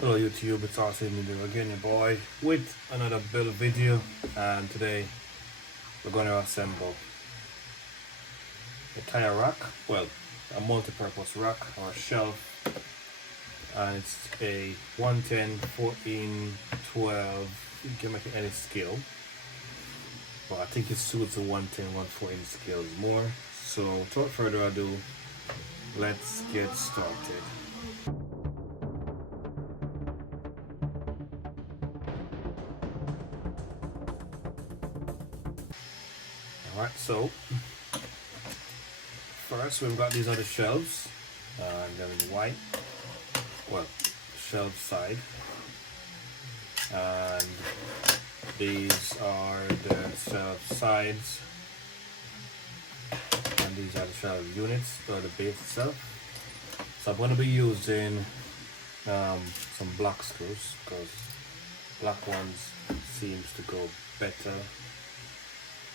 Hello YouTube, it's RC Media again, your boy, with another build video, and today we're going to assemble a tire rack, well, a multi-purpose rack or a shelf, and it's a 110, 14, 12, you can make it any scale, but I think it suits the 110, 114 scales more. So without further ado, let's get started. Alright, so first we've got these other shelves, and then white, well, shelf side, and these are the shelf sides, and these are the shelf units, or the base itself. So I'm going to be using some black screws, because black ones seems to go better.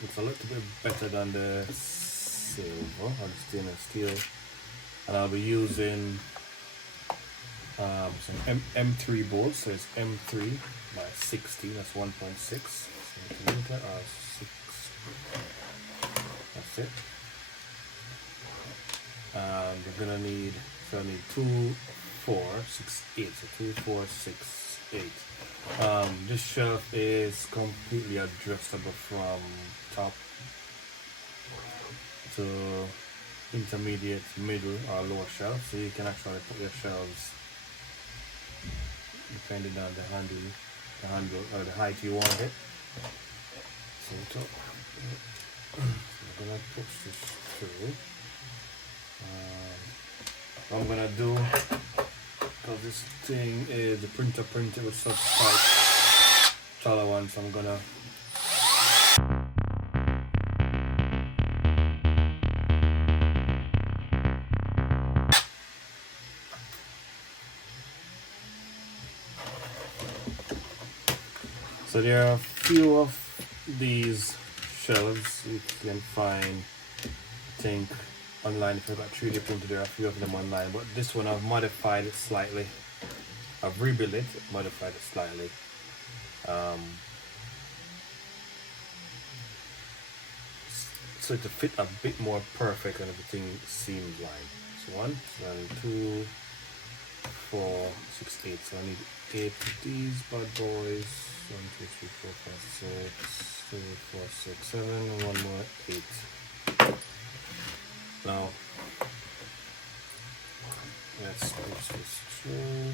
It's a little bit better than the silver or the stainless steel, and I'll be using some M3 bolts. So it's M3 by 60. That's 1.6 centimeter or 6. That's it. And we're gonna need, so I need 2, 4, 6, 8. So 2, 4, 6, 8. This shelf is completely adjustable from top to intermediate, middle, or lower shelf, so you can actually put your shelves depending on the handle or the height you want it. So I'm gonna push this through. What I'm gonna do, because this thing is the printed with such tight tolerance, I'm gonna so there are a few of these shelves you can find, I think, online. If you've got 3D printed, there are a few of them online, but this one I've modified it slightly. I've rebuilt it, modified it slightly. So to fit a bit more perfect and everything seems like. So 1, 2, 4, 6, 8. So I need 8 of these bad boys. 1, 2, 3, 4, 5, 6, 2, 4, 6, 7, and one more 8. Now let's push this through.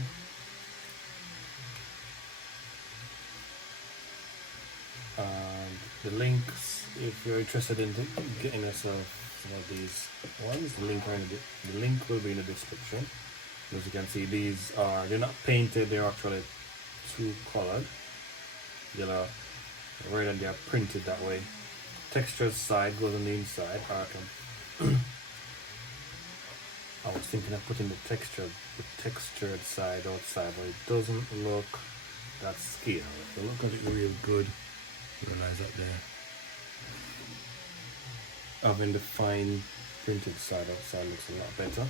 And the links, if you're interested in getting yourself some of these ones, the link will be in the description. As you can see, they're not painted, they're actually 2-colored, yellow, red, and they are printed that way. Textured side goes on the inside. I was thinking of putting the textured side outside, but it doesn't look that scale. If you look at it real good, you realize that there, having the fine printed side outside looks a lot better.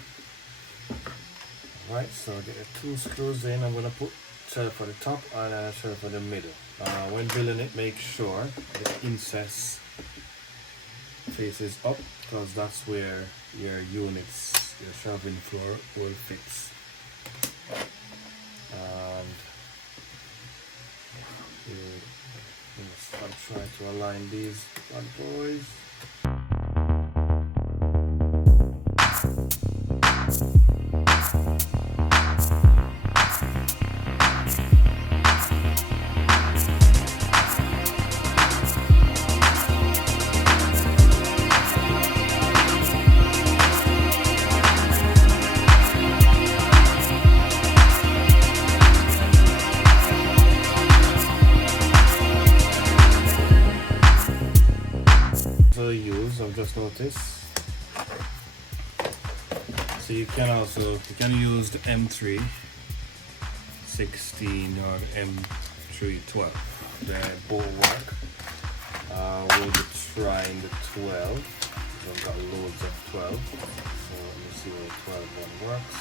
Alright, so get the 2 screws in. I'm going to put shelf for the top and a shelf for the middle. When building it, make sure the inset faces up, because that's where your units, your shelving floor will fit. And I'll try to align these bad boys. I've just noticed, so you can use the M3 16 or the M3 12. They both work. We'll be trying the 12. I've got loads of 12, so let me see what the 12 one works.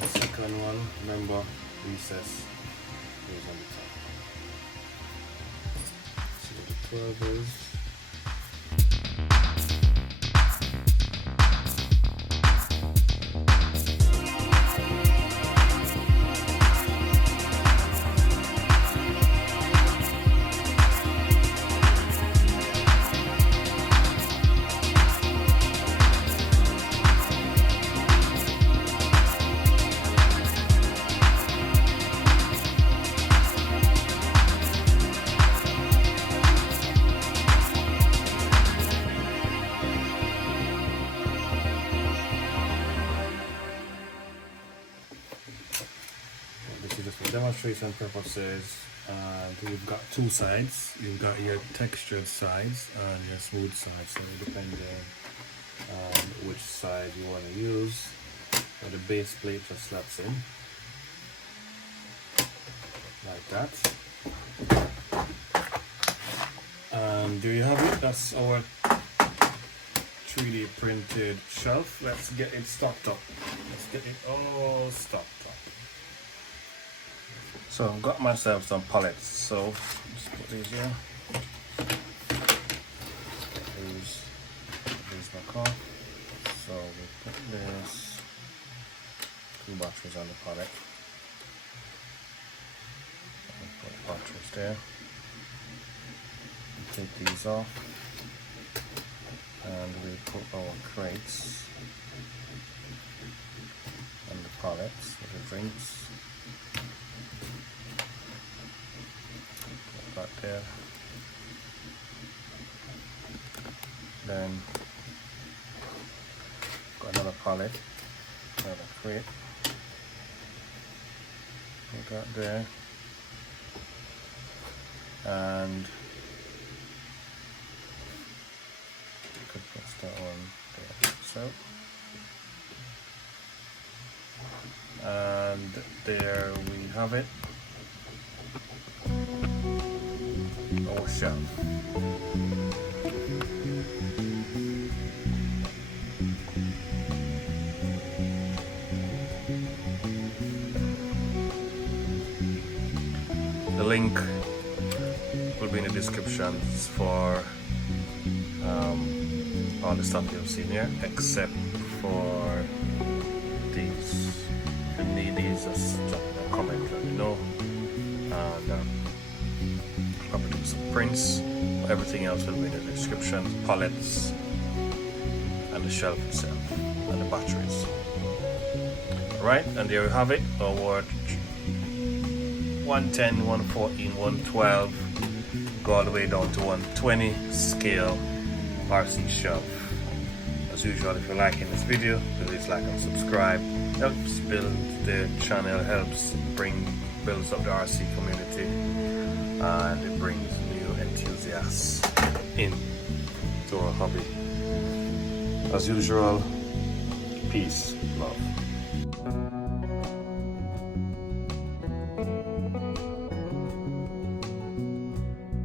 The second one, remember, recess goes on the top. See what the 12 is. This is just for demonstration purposes, and you've got two sides. You've got your textured sides and your smooth sides, so depending on which side you want to use. So the base plate just slaps in like that, and there you have it. That's our 3D printed shelf. Let's get it stocked up. Let's get it all stocked up. So I've got myself some pallets, so just put these here. These knock off. So we put this, 2 batteries on the pallet. And put batteries there. We take these off, and we put our crates on the pallets with the drinks. That there. Then got another pallet, another crate. Put that there, and you could press that one there. So, and there we have it. Our shelf. The link will be in the descriptions for all the stuff you've seen here, except for these. If you need these, just drop a comment, let me know. And I'll produce some prints. Everything else will be in the description. Pallets and the shelf itself and the batteries. Right, and there you have it. Our 110, 114, 112, go all the way down to 120 scale RC shelf. As usual, if you're liking this video, please like and subscribe. Helps build the channel, helps builds up the RC community, and it brings new enthusiasts in to our hobby. As usual, peace, love.